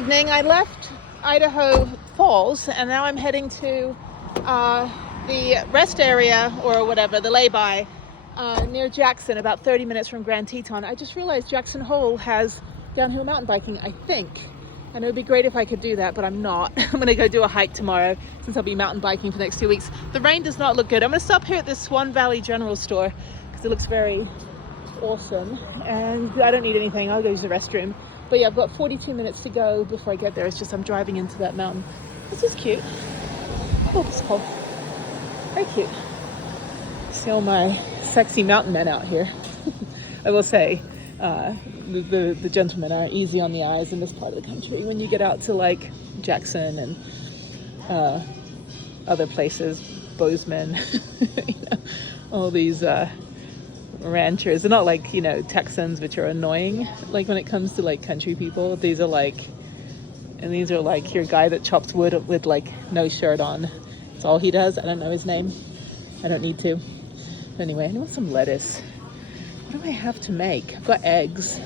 evening. I left Idaho Falls and now I'm heading to the rest area or whatever, the lay-by near Jackson, about 30 minutes from Grand Teton. I just realized Jackson Hole has downhill mountain biking, I think. And it would be great if I could do that, but I'm not. I'm gonna go do a hike tomorrow since I'll be mountain biking for the next 2 weeks. The rain does not look good. I'm gonna stop here at this Swan Valley General Store because it looks very awesome. And I don't need anything, I'll go use the restroom. But yeah, I've got 42 minutes to go before I get there. It's just I'm driving into that mountain. This is cute. Oh, it's cold. Very cute. See all my sexy mountain men out here. I will say, the gentlemen are easy on the eyes in this part of the country. When you get out to like Jackson and other places, Bozeman, you know, all these ranchers. They're not like, you know, Texans, which are annoying. Like when it comes to like country people, these are like your guy that chops wood with like no shirt on. That's all he does. I don't know his name. I don't need to. Anyway, I want some lettuce. What do I have to make? I've got eggs.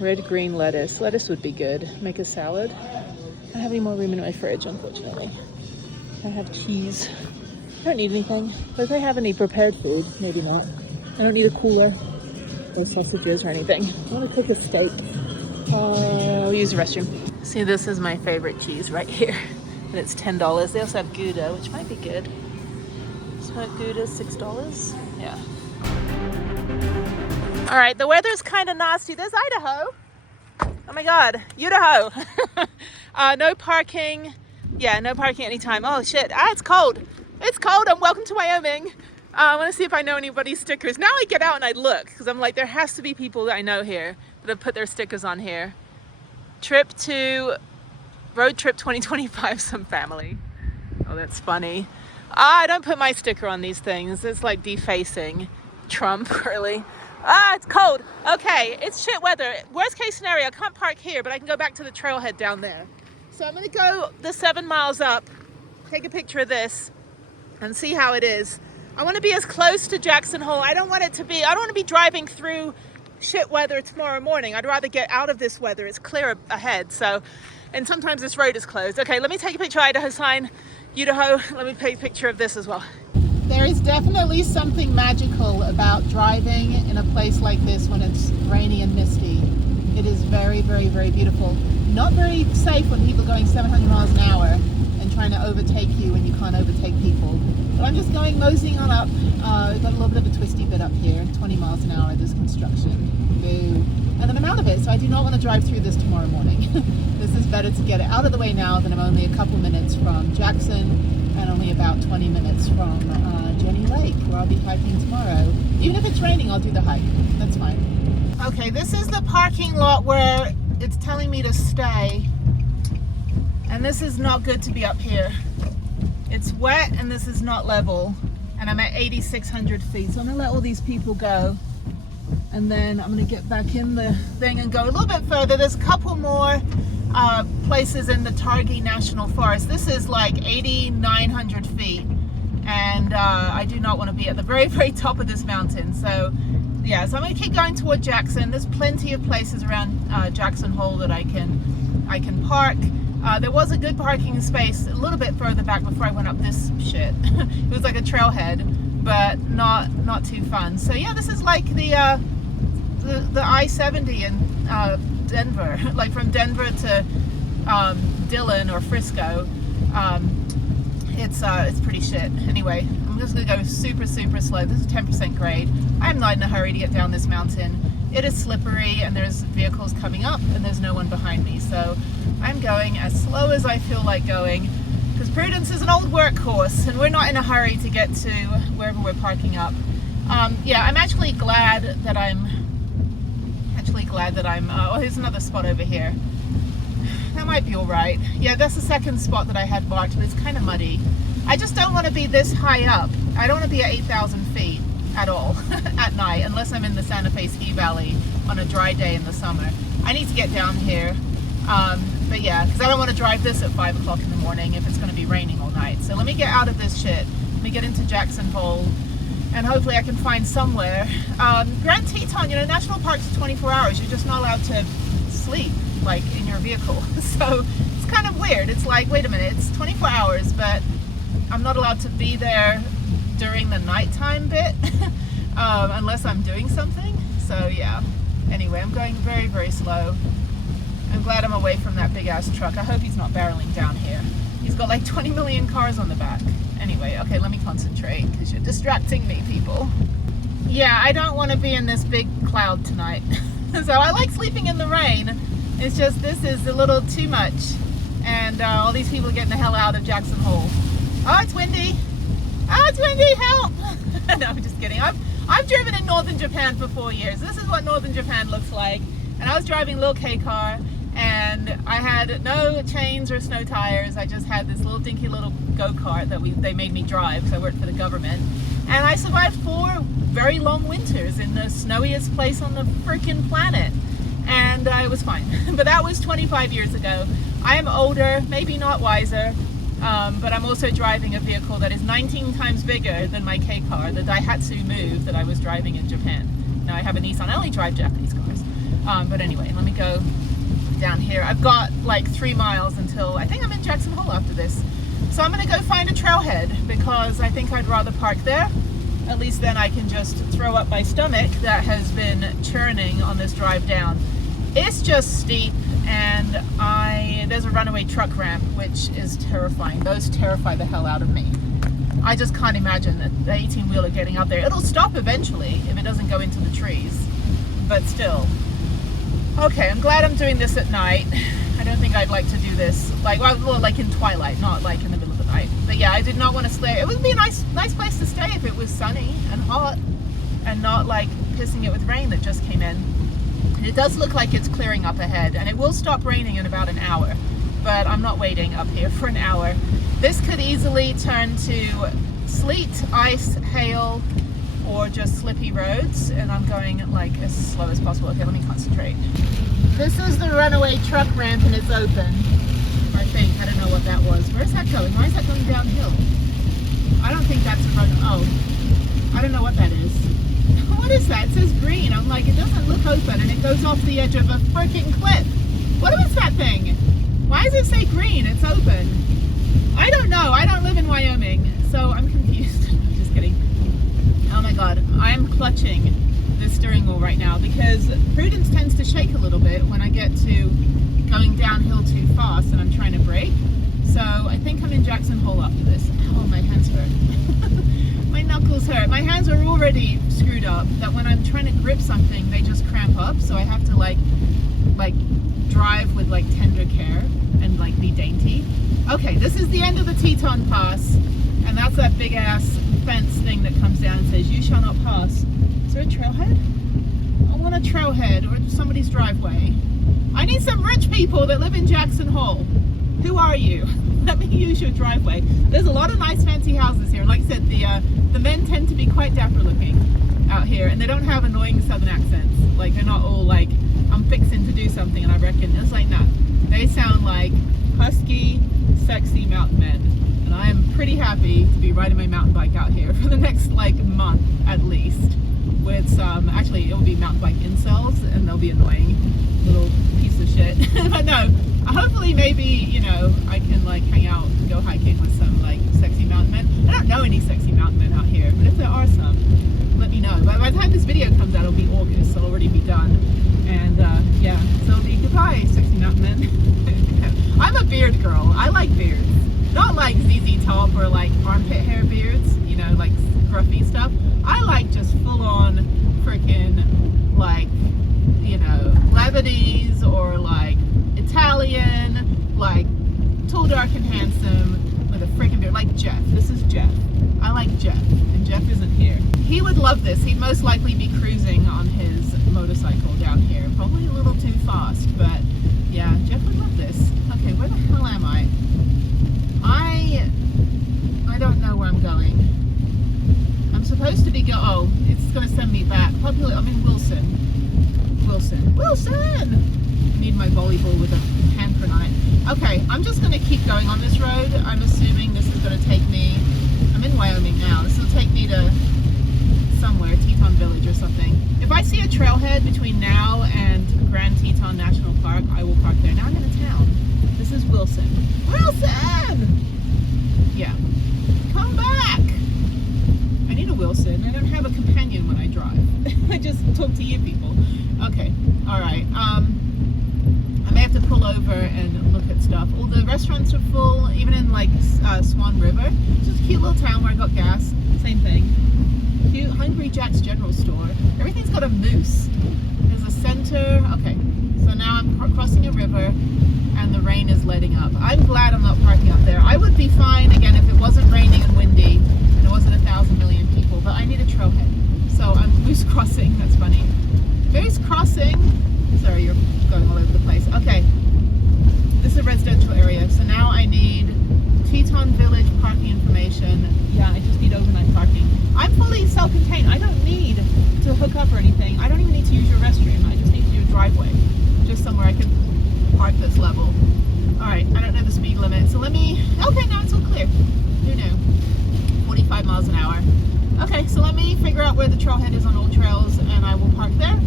Red, green lettuce. Lettuce would be good. Make a salad. I don't have any more room in my fridge, unfortunately. I have cheese. I don't need anything. But if I have any prepared food, maybe not. I don't need a cooler or sausages or anything. I want to cook a steak. I'll use the restroom. See, this is my favorite cheese right here. And it's $10. They also have Gouda, which might be good. Smoked Gouda, $6. Yeah. All right, the weather's kind of nasty. There's Idaho. Oh my God, Idaho. No parking. Yeah, no parking anytime. Oh shit, it's cold. It's cold and welcome to Wyoming. I want to see if I know anybody's stickers. Now I get out and I look because I'm like, there has to be people that I know here that have put their stickers on here. Road trip 2025, some family. Oh, that's funny. I don't put my sticker on these things. It's like defacing Trump, really. It's cold. Okay, it's shit weather. Worst case scenario, I can't park here, but I can go back to the trailhead down there. So I'm gonna go the 7 miles up, take a picture of this, and see how it is. I want to be as close to Jackson Hole. I don't want to be driving through shit weather tomorrow morning. I'd rather get out of this weather. It's clear ahead. So, and sometimes this road is closed. Okay, let me take a picture of Idaho sign, Idaho. Let me take a picture of this as well. There is definitely something magical about driving in a place like this when it's rainy and misty. It is very, very, very beautiful. Not very safe when people are going 700 miles an hour and trying to overtake you when you can't overtake people. But I'm just going moseying on up. We've got a little bit of a twisty bit up here, 20 miles an hour, there's construction. Boo. And then I'm out of it, so I do not want to drive through this tomorrow morning. This is better to get it out of the way now than I'm only a couple minutes from Jackson and only about 20 minutes from Jennie Lake, where I'll be hiking tomorrow. Even if it's raining, I'll do the hike. That's fine. Okay, this is the parking lot where it's telling me to stay. And this is not good to be up here. It's wet and this is not level. And I'm at 8,600 feet. So I'm gonna let all these people go. And then I'm gonna get back in the thing and go a little bit further. There's a couple more places in the Targhee National Forest. This is like 8,900 feet. And I do not want to be at the very, very top of this mountain. So yeah, so I'm gonna keep going toward Jackson. There's plenty of places around Jackson Hole that I can park. There was a good parking space a little bit further back before I went up this shit. It was like a trailhead, but not too fun. So yeah, this is like the I-70 in Denver, like from Denver to Dillon or Frisco. It's pretty shit. Anyway, I'm just gonna go super, super slow. This is 10% grade. I'm not in a hurry to get down this mountain. It is slippery and there's vehicles coming up and there's no one behind me. So I'm going as slow as I feel like going because Prudence is an old workhorse and we're not in a hurry to get to wherever we're parking up. Yeah, I'm actually glad that I'm, oh, here's another spot over here. That might be all right. Yeah, that's the second spot that I had marked, but it's kind of muddy. I just don't want to be this high up. I don't want to be at 8,000 feet at all at night, unless I'm in the Santa Fe Ski Valley on a dry day in the summer. I need to get down here. But yeah, because I don't want to drive this at 5 o'clock in the morning if it's going to be raining all night. So let me get out of this shit. Let me get into Jackson Hole and hopefully I can find somewhere. Grand Teton, you know, national parks are 24 hours. You're just not allowed to sleep. like in your vehicle. So it's kind of weird. It's like, wait a minute, it's 24 hours, but I'm not allowed to be there during the nighttime bit unless I'm doing something. So yeah, anyway, I'm going very, very slow. I'm glad I'm away from that big ass truck. I hope he's not barreling down here. He's got like 20 million cars on the back. Anyway, okay, let me concentrate because you're distracting me, people. Yeah, I don't want to be in this big cloud tonight. So I like sleeping in the rain. It's just this is a little too much. And all these people are getting the hell out of Jackson Hole. Oh, it's windy. Oh, it's windy, help. No, I'm just kidding. I've driven in northern Japan for 4 years. This is what northern Japan looks like. And I was driving a little K car, and I had no chains or snow tires. I just had this little dinky little go-kart that they made me drive because I worked for the government. And I survived 4 very long winters in the snowiest place on the freaking planet. And it was fine. But that was 25 years ago. I am older, maybe not wiser, but I'm also driving a vehicle that is 19 times bigger than my K car, the Daihatsu Move that I was driving in Japan. Now I have a Nissan. I only drive Japanese cars. But anyway, let me go down here. I've got like 3 miles until I think I'm in Jackson Hole after this. So I'm gonna go find a trailhead because I think I'd rather park there. At least then I can just throw up my stomach that has been churning on this drive down. It's just steep, and there's a runaway truck ramp, which is terrifying. Those terrify the hell out of me. I just can't imagine the 18-wheeler getting up there. It'll stop eventually if it doesn't go into the trees, but still. Okay, I'm glad I'm doing this at night. I don't think I'd like to do this like in twilight, not like in the middle of the night. But yeah, I did not want to stay. It would be a nice place to stay if it was sunny and hot and not like pissing it with rain that just came in. And it does look like it's clearing up ahead, and it will stop raining in about an hour, but I'm not waiting up here for an hour. This could easily turn to sleet, ice, hail, or just slippy roads, and I'm going like as slow as possible. Okay, let me concentrate. This is the runaway truck ramp, and it's open. I think. I don't know what that was. Where's that going? Why is that going downhill? I don't think that's a run. Oh, I don't know what that is. What is that? It says green. I'm like, it doesn't look open, and it goes off the edge of a freaking cliff. What is that thing? Why does it say green? It's open. I don't know. I don't live in Wyoming, so I'm confused. I'm just kidding. Oh my god, I'm clutching the steering wheel right now because prudence tends to shake a little bit when I get to going downhill too fast and I'm trying to brake. So I think I'm in Jackson Hole after this. Oh, my hands hurt. My knuckles hurt. My hands are already screwed up that when I'm trying to grip something, they just cramp up. So I have to like drive with like tender care and like be dainty. Okay, this is the end of the Teton Pass, and that's that big ass fence thing that comes down and says, "You shall not pass." Is there a trailhead? I want a trailhead or somebody's driveway. I need some rich people that live in Jackson Hole. Who are you? Let me use your driveway. There's a lot of nice fancy houses here. Like I said, the men tend to be quite dapper looking out here, and they don't have annoying southern accents. Like, they're not all like, "I'm fixing to do something," and I reckon. It's like, no. They sound like husky, sexy mountain men. And I am pretty happy to be riding my mountain bike out here for the next like month at least. With some, actually it'll be mountain bike incels, and they'll be annoying little piece of shit. But no, hopefully maybe, you know, I can like hang out and go hiking with some like sexy mountain men. I don't know any sexy mountain men out here, but if there are some, let me know. By the time this video comes out, it'll be August, so it'll already be done. And yeah, so it'll be goodbye, sexy mountain men. I'm a beard girl. I like beards. Not like ZZ Top or like armpit hair beards, you know, like scruffy stuff. I like just full on freaking like, you know, Lebanese or like Italian, like tall, dark, and handsome with a freaking beard. Like Jeff. This is Jeff. I like Jeff, and Jeff isn't here. He would love this. He'd most likely be cruising on his motorcycle down here. Probably a little too fast, but yeah, Jeff would love this. Okay, where the hell am I? I don't know where I'm going. I'm supposed to be oh, it's going to send me back. I'm in Wilson. I need my volleyball with a hand grenade. Okay, I'm just going to keep going on this road. I'm assuming this is going to take me, I'm in Wyoming now. This will take me to somewhere, Teton Village or something. If I see a trailhead between now and Grand Teton National Park, I will park there. Now I'm in a town. This is Wilson. Wilson! Yeah. Come back! I need a Wilson. I don't have a companion when I drive. I just talk to you people. Okay. Alright. I may have to pull over and look at stuff. All the restaurants are full, even in like Swan River. It's just a cute little town where I got gas. Same thing. Cute Hungry Jack's General Store. Everything's got a moose. There's a center. Okay. So now I'm crossing a river and the rain is letting up. I'm glad I'm not parking up there. I would be fine again if it wasn't raining and windy and it wasn't 1,000 million people, but I need a trailhead. So I'm moose crossing. That's funny. Moose crossing. Sorry, you're going all over the place. Okay, this is a residential area, so now I need Teton Village parking information. Yeah, I just need overnight parking. I'm fully self-contained. I don't need to hook up or anything. I don't even need to use your restroom. I just need to do a driveway, just somewhere I can park this level. All right, I don't know the speed limit, so let me, okay, now it's all clear. Who knew? 45 miles an hour. Okay, so let me figure out where the trailhead is on all trails, and I will park there.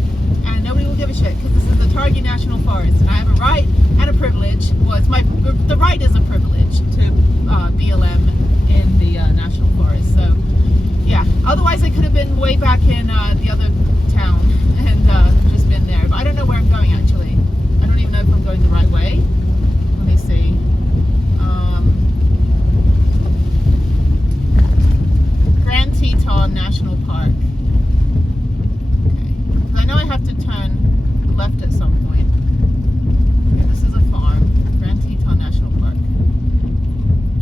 And nobody will give a shit because this is the Targhee National Forest, and I have a right and a privilege. Well, it's the right is a privilege to BLM in the National Forest. So, yeah. Otherwise, I could have been way back in the other town and just been there. But I don't know where I'm going actually. I don't even know if I'm going the right way. Let me see. Grand Teton National Park. I know I have to turn left at some point. Okay, this is a farm. Grand Teton National Park.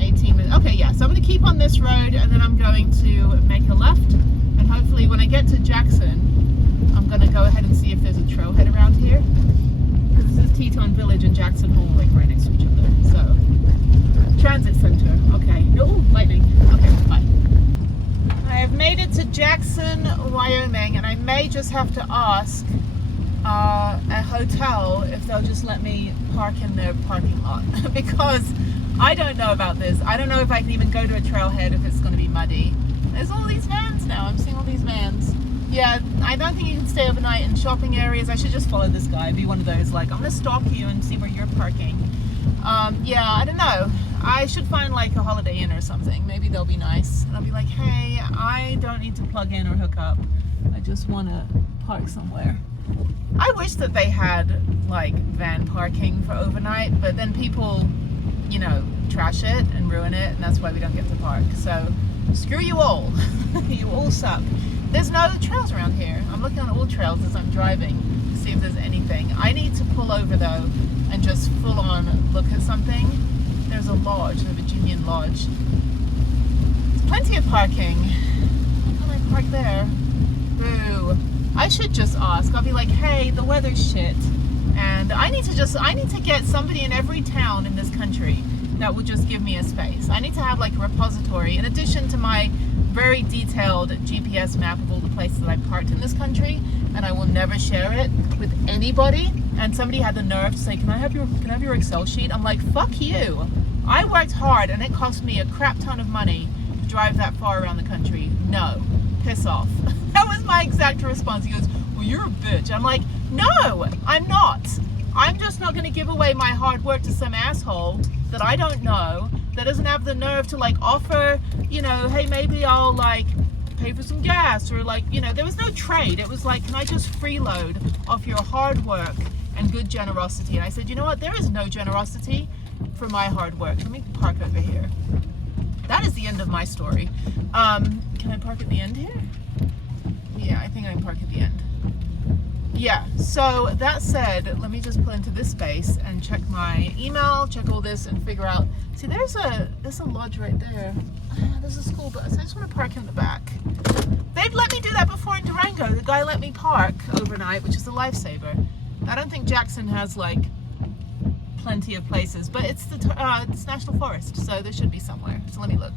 18 minutes. Okay, yeah, so I'm going to keep on this road and then I'm going to make a left. And hopefully when I get to Jackson, I'm going to go ahead and see if there's a trailhead around here. Because this is Teton Village and Jackson Hole, like right next to each other. So, transit center. Okay. Oh, lightning. Okay, bye. I have made it to Jackson, Wyoming, and I may just have to ask a hotel if they'll just let me park in their parking lot because I don't know about this. I don't know if I can even go to a trailhead if it's going to be muddy. There's all these vans now. I'm seeing all these vans. Yeah, I don't think you can stay overnight in shopping areas. I should just follow this guy, be one of those like, I'm going to stalk you and see where you're parking. Yeah, I don't know. I should find like a Holiday Inn or something. Maybe they'll be nice. And I'll be like, hey, I don't need to plug in or hook up. I just want to park somewhere. I wish that they had like van parking for overnight, but then people, you know, trash it and ruin it, and that's why we don't get to park. So screw you all. You all suck. There's no trails around here. I'm looking on all trails as I'm driving to see if there's anything. I need to pull over though and just full on look at something. There's a lodge, a Virginian lodge. There's plenty of parking. Why can't I park there? Boo. I should just ask. I'll be like, hey, the weather's shit. And I need to get somebody in every town in this country that will just give me a space. I need to have like a repository in addition to my very detailed GPS map of all the places that I parked in this country, and I will never share it with anybody. And somebody had the nerve to say, can I have your Excel sheet? I'm like, fuck you. I worked hard and it cost me a crap ton of money to drive that far around the country. No, piss off. That was my exact response. He goes, well, you're a bitch. I'm like, no, I'm not. I'm just not going to give away my hard work to some asshole that I don't know, that doesn't have the nerve to like offer, you know, hey, maybe I'll like pay for some gas, or like, you know, there was no trade. It was like, can I just freeload off your hard work and good generosity? And I said, you know what, there is no generosity for my hard work. Let me park over here. That is the end of my story. Can I park at the end here? Yeah, I think I can park at the end. Yeah, so that said, let me just pull into this space and check my email, check all this and figure out. See, there's a lodge right there. There's a school bus. I just want to park in the back. They've let me do that before in Durango. The guy let me park overnight, which is a lifesaver. I don't think Jackson has like plenty of places, but it's National Forest, so there should be somewhere. So let me look.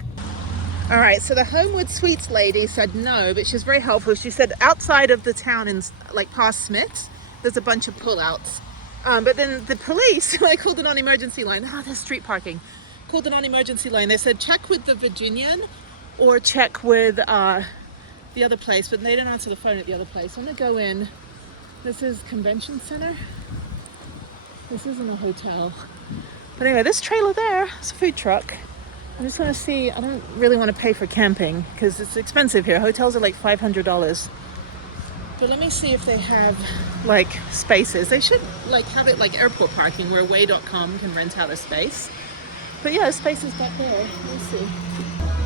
All right, so the Homewood Suites lady said no, but she was very helpful. She said outside of the town in like past Smith, there's a bunch of pullouts. But then the police, I called the non-emergency line. There's street parking. Called the non-emergency line. They said check with the Virginian or check with the other place, but they didn't answer the phone at the other place. So I'm gonna go in This is convention center. This isn't a hotel. But anyway, this trailer there is a food truck. I'm just gonna see, I don't really want to pay for camping because it's expensive here. Hotels are like $500. But let me see if they have like spaces. They should like have it like airport parking where way.com can rent out a space. But yeah, spaces back there. Let's see.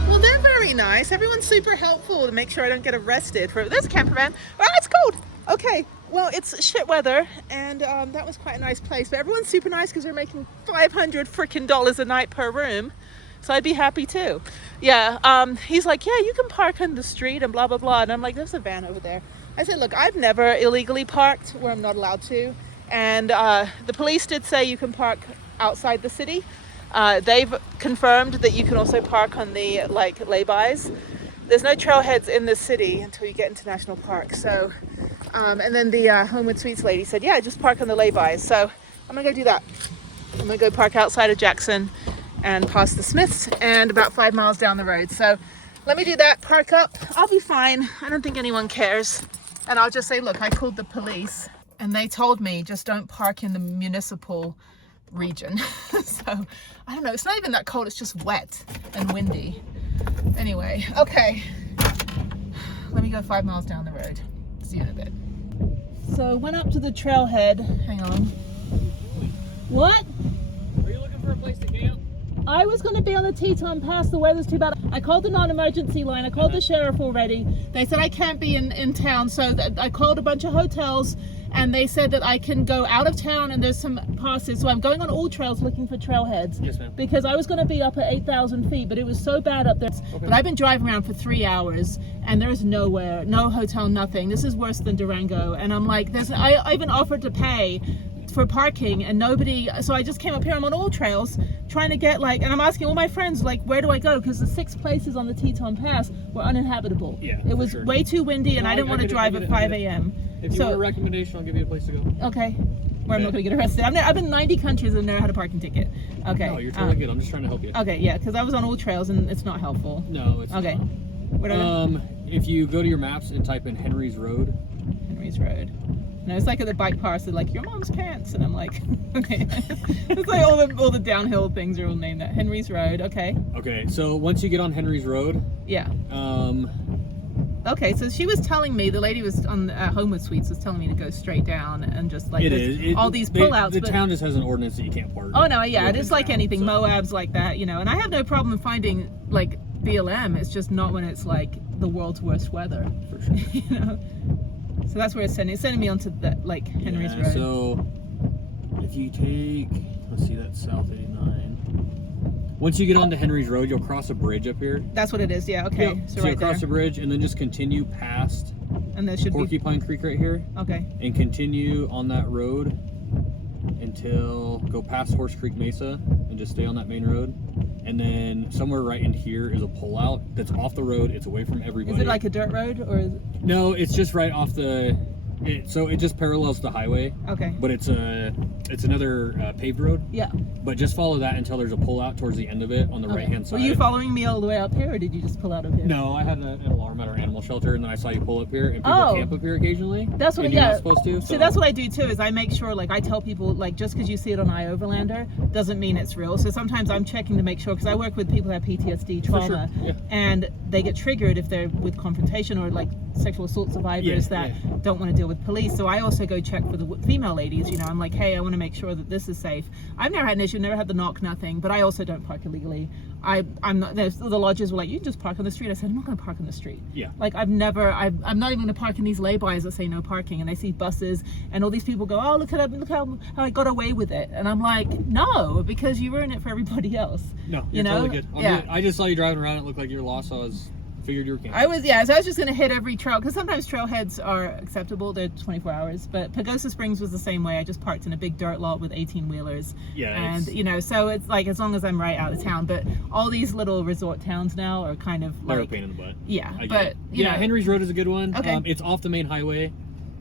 Well, they're very nice. Everyone's super helpful to make sure I don't get arrested for this camper van. Oh, it's cold. Okay, well, it's shit weather, and that was quite a nice place. But everyone's super nice because they're making $500 freaking a night per room. So I'd be happy too. Yeah, he's like, yeah, you can park on the street and blah, blah, blah. And I'm like, there's a van over there. I said, look, I've never illegally parked where I'm not allowed to. And the police did say you can park outside the city. They've confirmed that you can also park on the like laybys. There's no trailheads in the city until you get into national park. So, and then the Homewood Suites lady said, yeah, just park on the laybys. So I'm gonna go do that. I'm gonna go park outside of Jackson and past the Smiths and about 5 miles down the road. So let me do that, park up. I'll be fine. I don't think anyone cares. And I'll just say, look, I called the police and they told me just don't park in the municipal region. So I don't know, it's not even that cold, it's just wet and windy. Anyway, okay, let me go 5 miles down the road. See you in a bit. So went up to the trailhead. Hang on. What? Are you looking for a place to camp? I was going to be on the Teton Pass. The weather's too bad. I called the non-emergency line. I called the sheriff already. They said I can't be in town. So I called a bunch of hotels and they said that I can go out of town and there's some passes. So I'm going on all trails looking for trailheads. Yes, ma'am. Because I was going to be up at 8,000 feet, but it was so bad up there. Okay. But I've been driving around for 3 hours and there's nowhere, no hotel, nothing. This is worse than Durango. And I'm like, I even offered to pay for parking and nobody, so I just came up here. I'm on all trails trying to get like, and I'm asking all my friends like, where do I go? Because the 6 places on the Teton Pass were uninhabitable. Yeah, it was sure. Way too windy and I didn't want to drive at 5 a.m. If you want a recommendation, I'll give you a place to go. Okay, where I'm not going to get arrested. I've been in 90 countries and never had a parking ticket. Okay. No, you're totally good. I'm just trying to help you. Okay, yeah, because I was on all trails and it's not helpful. No, it's okay. not. Where do I go? If you go to your maps and type in Henry's Road. Henry's Road. No, it's like at the bike park, they're like, your mom's pants. And I'm like, okay. It's like all the downhill things are all named that. Henry's Road, okay. Okay, so once you get on Henry's Road. Yeah. Okay, so she was telling me, the lady was on Homewood Suites was telling me to go straight down and just like all these pullouts. The town just has an ordinance that you can't park. Oh no, yeah, it's like anything, so. Moab's like that, you know. And I have no problem finding like BLM. It's just not when it's like the world's worst weather. For sure. You know. So that's where it's sending me onto that like Henry's Road. So if you take, let's see, that's South 89. Once you get onto Henry's Road, you'll cross a bridge up here. That's what it is, yeah, okay. Yep. So right you'll cross the bridge and then just continue past and there should Porcupine Creek right here. Okay. And continue on that road until go past Horse Creek Mesa and just stay on that main road. And then somewhere right in here is a pullout that's off the road. It's away from everybody. Is it like a dirt road or is it? No, it's just right off the. So it just parallels the highway. Okay. But it's another paved road. Yeah. But just follow that until there's a pullout towards the end of it on the right hand side. Were you following me all the way up here, or did you just pull out up here? No, I had an alarm at our animal shelter, and then I saw you pull up here, and people camp up here occasionally. That's what. You're not supposed to. So that's what I do too. Is I make sure, like, I tell people, like, just because you see it on iOverlander doesn't mean it's real. So sometimes I'm checking to make sure, because I work with people who have PTSD trauma, and they get triggered if they're with confrontation or like sexual assault survivors that don't want to deal with police. So I also go check for the female ladies. You know, I'm like, hey, I want to make sure that this is safe. I've never had an issue, never had the knock, nothing. But I also don't park illegally. I'm not. The lodges were like, you can just park on the street. I said, I'm not going to park on the street. Yeah. Like I'm not even going to park in these laybys that say no parking. And I see buses and all these people go, oh, look how I got away with it. And I'm like, no, because you ruin it for everybody else. No, you're totally good. I just saw you driving around. It looked like you were lost. So I figured you were camping. I was just going to hit every trail, because sometimes trailheads are acceptable. They're 24 hours. But Pagosa Springs was the same way. I just parked in a big dirt lot with 18-wheelers. Yeah. And, you know, so it's like, as long as I'm right out of town. But all these little resort towns now are kind of like... They're a pain in the butt. Yeah. But, you know, Henry's Road is a good one. Okay. It's off the main highway.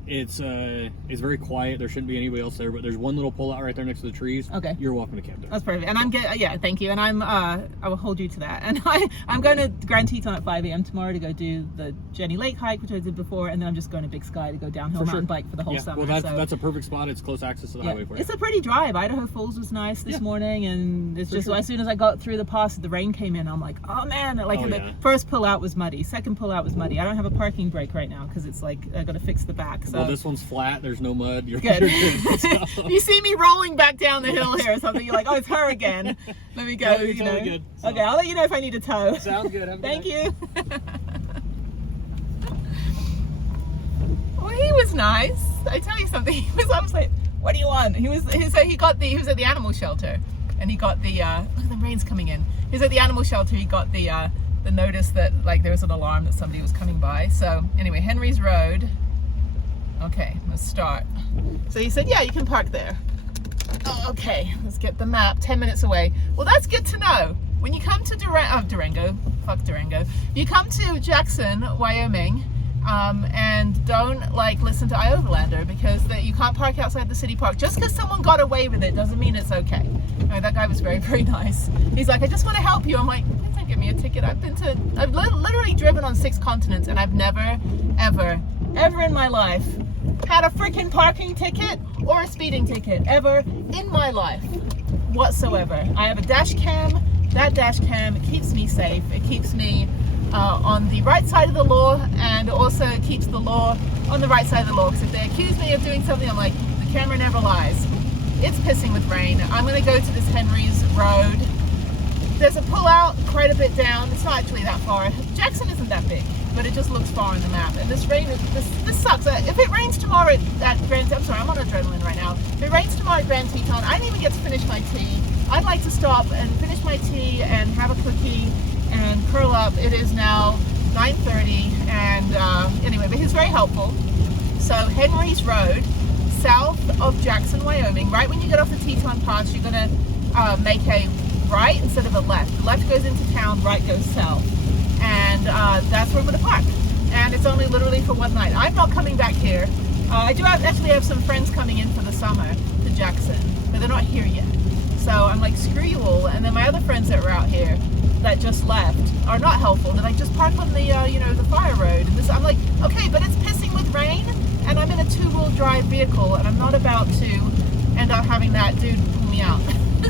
It's very quiet. There shouldn't be anybody else there, but there's one little pullout right there next to the trees. Okay. You're welcome to camp there. That's perfect. And I'm yeah, thank you. And I will hold you to that. And I'm going to Grand Teton at 5 a.m. tomorrow to go do the Jenny Lake hike, which I did before, and then I'm just going to Big Sky to go downhill mountain bike for the whole summer. Well, that's a perfect spot. It's close access to the highway for you. It's a pretty drive. Idaho Falls was nice this morning, and it's just as soon as I got through the pass, the rain came in. I'm like, oh man! The first pull out was muddy. Second pull out was muddy. I don't have a parking brake right now because it's like I got to fix the back. So. Well, this one's flat. There's no mud. You're good. So. You see me rolling back down the hill here or something. You're like, oh, it's her again. Let me go. It's totally good. So. Okay, I'll let you know if I need a tow. Sounds good. Thank you. Well, he was nice. I tell you something. I was like, what do you want? He was at the animal shelter, and he got the look at the rain's coming in. He was at the animal shelter. He got the notice that like there was an alarm that somebody was coming by. So anyway, Henry's Road. Okay, let's start. So he said, yeah, you can park there. Oh, okay, let's get the map. 10 minutes away. Well, that's good to know. When you come to Durango, fuck Durango. You come to Jackson, Wyoming, and don't listen to iOverlander because you can't park outside the city park. Just because someone got away with it doesn't mean it's okay. No, that guy was very, very nice. He's like, I just want to help you. I'm like, don't give me a ticket. I've literally driven on 6 continents, and I've never, ever in my life had a freaking parking ticket or a speeding ticket ever in my life whatsoever. I have a dash cam. That dash cam keeps me safe. It keeps me on the right side of the law, and also keeps the law on the right side of the law, because if they accuse me of doing something, I'm like, the camera never lies. It's pissing with rain. I'm going to go to this Henry's Road. There's a pullout quite a bit down. It's not actually that far. Jackson isn't that big, but it just looks far on the map. And this rain, this sucks. If it rains tomorrow at Grand, I'm sorry, I'm on adrenaline right now. If it rains tomorrow at Grand Teton, I didn't even get to finish my tea. I'd like to stop and finish my tea and have a cookie and curl up. It is now 9:30, and anyway, but he's very helpful. So Henry's Road, south of Jackson, Wyoming. Right when you get off the Teton Pass, you're gonna make a right instead of a left. The left goes into town, right goes south, and that's where we're gonna park. And it's only literally for one night. I'm not coming back here. I do actually have some friends coming in for the summer to Jackson, but they're not here yet. So I'm like, screw you all. And then my other friends that were out here that just left are not helpful. They're like, just park on the the fire road. And I'm like, okay, but it's pissing with rain, and I'm in a 2-wheel drive vehicle, and I'm not about to end up having that dude pull me out.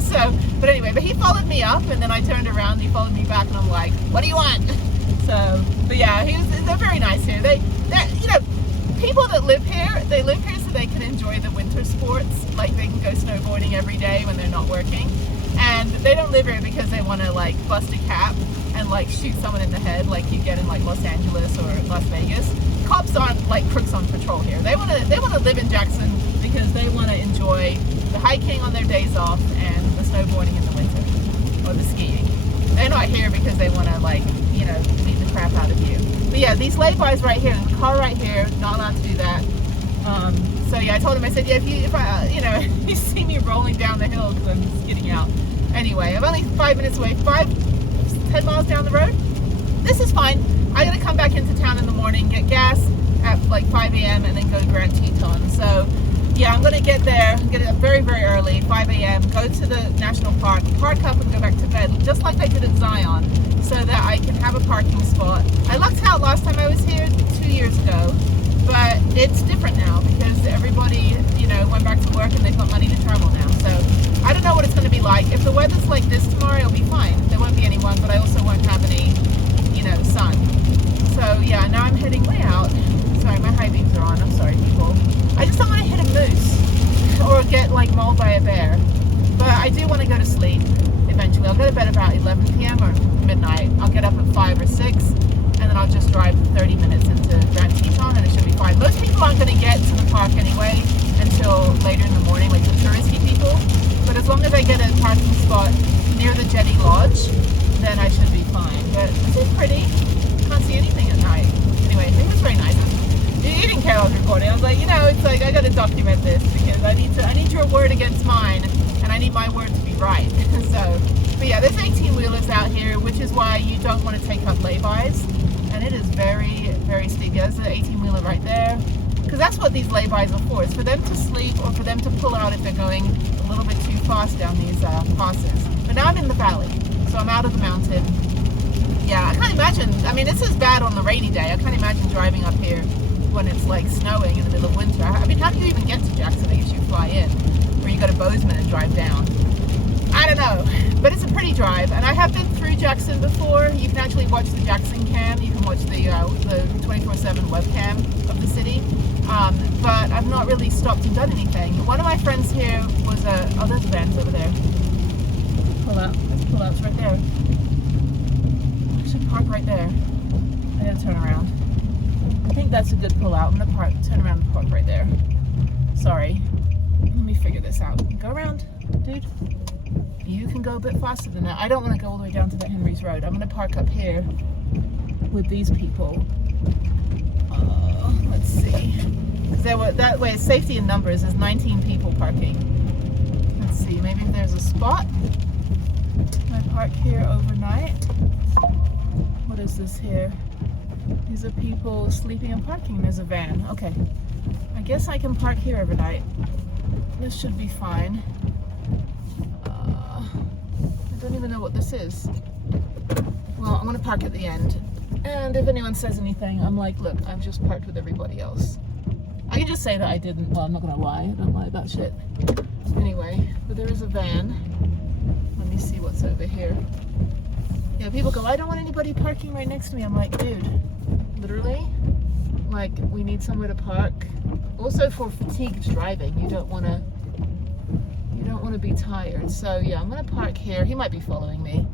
So, but anyway, but he followed me up, and then I turned around, and he followed me back, and I'm like, what do you want? So, but yeah, they're very nice here. They people that live here, they live here so they can enjoy the winter sports. Like, they can go snowboarding every day when they're not working. And they don't live here because they want to bust a cap and shoot someone in the head like you get in Los Angeles or Las Vegas. Cops aren't crooks on patrol here. They want to live in Jackson because they want to enjoy the hiking on their days off and the snowboarding in the winter or the skiing. They're not here because they want to beat the crap out of you. But yeah, these lay-bys right here, the car right here, not allowed to do that. So yeah, I told him, I said, yeah, if you see me rolling down the hill because I'm just getting out. Anyway, I'm only 5 minutes away, 10 miles down the road. This is fine. I gotta come back into town in the morning, get gas at 5 a.m. and then go to Grand Teton. So yeah, I'm gonna get there, get up very, very early, 5 a.m., go to the national park, park up and go back to bed, just like I did at Zion, so that I can have a parking spot. I lucked out last time I was here 2 years ago, but it's different now because everybody, went back to work and they've got money to travel now. So I don't know what it's going to be like. If the weather's like this tomorrow, it'll be fine. There won't be anyone, but I also won't have any, sun. So yeah, now I'm heading way out. Sorry, my high beams are on. I'm sorry, people. I just don't want to hit a moose or get mauled by a bear. But I do want to go to sleep eventually. I'll go to bed about 11 p.m. or midnight. I'll get up at 5 or 6, and then I'll just drive 30 minutes into Grand Teton, and it should be fine. Most people aren't going to get to the park anyway until later in the morning, like the touristy people. But as long as I get a parking spot near the Jennie Lodge, then I should be fine. But this is pretty. Can't see anything at night. Anyway, it was very nice. He didn't care I was recording. I was like, it's like I got to document this because I need your word against mine, and I need my word to be right. So, but yeah, there's 18-wheelers out here, which is why you don't want to take up lay-bys. And it is very, very steep. Yeah, there's an 18-wheeler right there. because that's what these laybys are for. It's for them to sleep or for them to pull out if they're going a little bit too fast down these passes. But now I'm in the valley, so I'm out of the mountain. Yeah, I can't imagine. I mean, this is bad on the rainy day. I can't imagine driving up here when it's like snowing in the middle of winter. I mean, how do you even get to Jackson? I guess you fly in, or you go to Bozeman and drive down. I don't know, but it's a pretty drive, and I have been through Jackson before. You can actually watch the Jackson cam. You can watch the 24/7 webcam of the city, but I've not really stopped and done anything. One of my friends here was oh, there's vans over there. Pull out. There's pull outs right there. I should park right there. I gotta turn around. I think that's a good pull out. I'm gonna turn around and park right there. Sorry. Let me figure this out. Go around, dude. You can go a bit faster than that. I don't want to go all the way down to the Henry's Road. I'm going to park up here with these people. Let's see. Because that way, safety in numbers. There's 19 people parking. Let's see. Maybe if there's a spot. Can I park here overnight? What is this here? These are people sleeping and parking. There's a van. Okay. I guess I can park here overnight. This should be fine. I don't even know what this is. Well, I'm gonna park at the end, and if anyone says anything, I'm like, look, I've just parked with everybody else. I can just say that I didn't. Well, I'm not gonna lie. I don't lie about shit. Anyway, but there is a van. Let me see what's over here. Yeah, people go, I don't want anybody parking right next to me. I'm like, dude, literally, like, we need somewhere to park. Also, for fatigued driving, you don't want to be tired. So yeah, I'm gonna park here. He might be following me.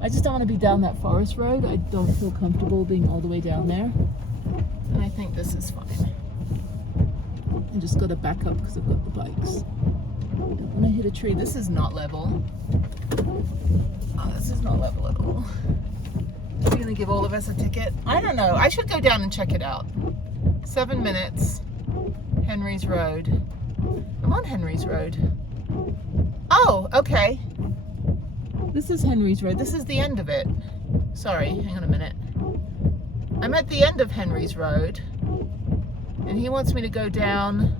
I just don't want to be down that forest road. I don't feel comfortable being all the way down there, and I think this is fine. I just got to back up because I've got the bikes. I don't want to hit a tree. This is not level. Oh, this is not level at all. Is he gonna give all of us a ticket? I don't know. I should go down and check it out. 7 minutes. Henry's Road. I'm on Henry's Road. Oh, okay. This is Henry's Road. This is the end of it. Sorry, hang on a minute. I'm at the end of Henry's Road, and he wants me to go down,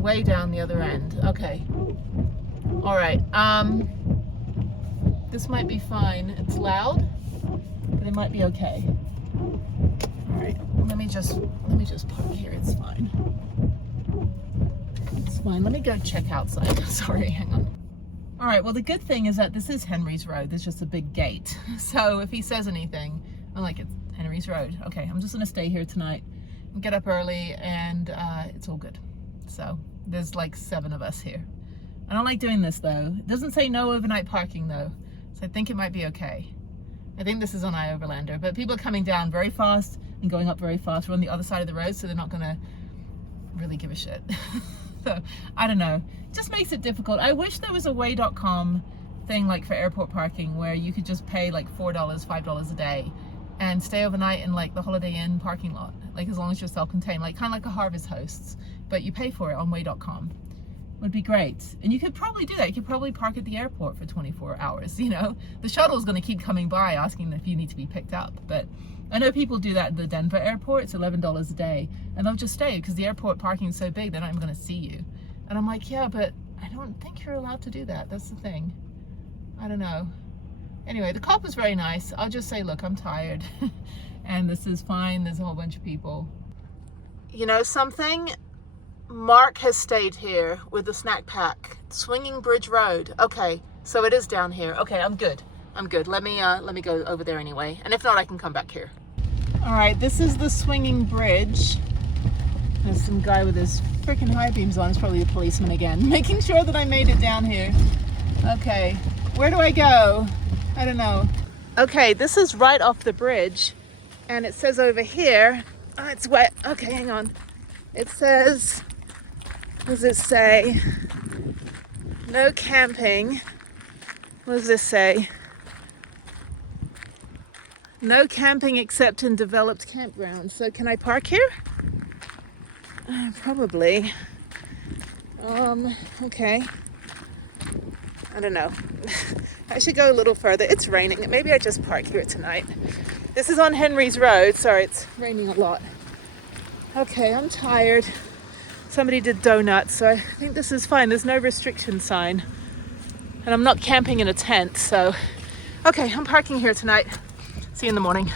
way down the other end. Okay. All right. This might be fine. It's loud, but it might be okay. All right. Let me just park here. It's fine. It's fine. Let me go check outside. Sorry, hang on. All right, well, the good thing is that this is Henry's Road. There's just a big gate. So if he says anything, I'm like, it's Henry's Road. Okay, I'm just gonna stay here tonight and get up early, and it's all good. So there's like 7 of us here. I don't like doing this though. It doesn't say no overnight parking though. So I think it might be okay. I think this is on iOverlander, but people are coming down very fast and going up very fast. We're on the other side of the road, so they're not gonna really give a shit. So I don't know, it just makes it difficult. I wish there was a way.com thing like for airport parking where you could just pay like $4, $5 a day and stay overnight in like the Holiday Inn parking lot, like as long as you're self-contained, like kind of like a Harvest Hosts, but you pay for it on way.com. Would be great. And you could probably do that. You could probably park at the airport for 24 hours, you know. The shuttle's going to keep coming by asking if you need to be picked up, but I know people do that at the Denver airport. It's $11 a day, and they'll just stay because the airport parking is so big they're not even going to see you. And I'm like, yeah, but I don't think you're allowed to do that. That's the thing. I don't know. Anyway, the cop was very nice. I'll just say, look, I'm tired and this is fine. There's a whole bunch of people. You know something? Mark has stayed here with the snack pack. Swinging Bridge Road. Okay, so it is down here. Okay, I'm good. I'm good. Let me go over there anyway. And if not, I can come back here. All right, this is the Swinging Bridge. There's some guy with his freaking high beams on. It's probably a policeman again, making sure that I made it down here. Okay, where do I go? I don't know. Okay, this is right off the bridge, and it says over here, oh, it's wet. Okay, hang on. It says, what does it say? No camping. What does this say? No camping except in developed campgrounds. So can I park here? Probably. Okay. I don't know. I should go a little further. It's raining. Maybe I just park here tonight. This is on Henry's Road. Sorry, it's raining a lot. Okay, I'm tired. Somebody did donuts, so I think this is fine. There's no restriction sign. And I'm not camping in a tent, so. Okay, I'm parking here tonight. See you in the morning.